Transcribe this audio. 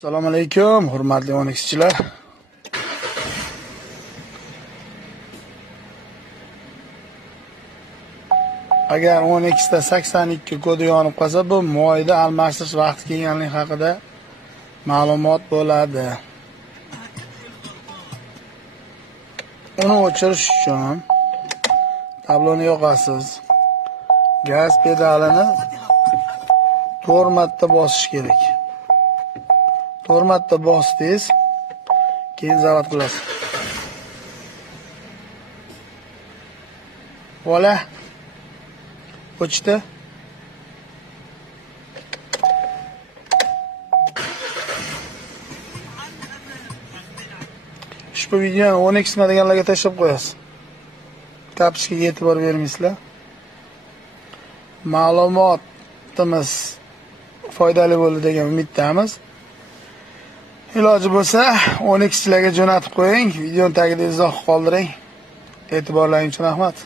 Assalomu alaykum, hurmatli 12chilar. Agar 12 ta 82 kodi yonib qolsa, bu moyda almashtirish vaqti kelganligi haqida ma'lumot bo'ladi. Uni o'chirish uchun tabloni yoqasiz. Gaz pedalini 4 marta bosish kerak. 4 marta bosdingiz, keyin zavod qilasiz. Vola. O'chdi. Ushbu videoni 10x deganlarga tashlab qo'yasiz. Kapchikaga e'tibor bermaysizlar. Ma'lumotimiz foydali bo'ldi degan umiddamiz. Iloji bo'lsa 10xchilarga jo'natib qo'ying, videoni tagida izoh qoldiring. E'tiborlaringiz uchun rahmat.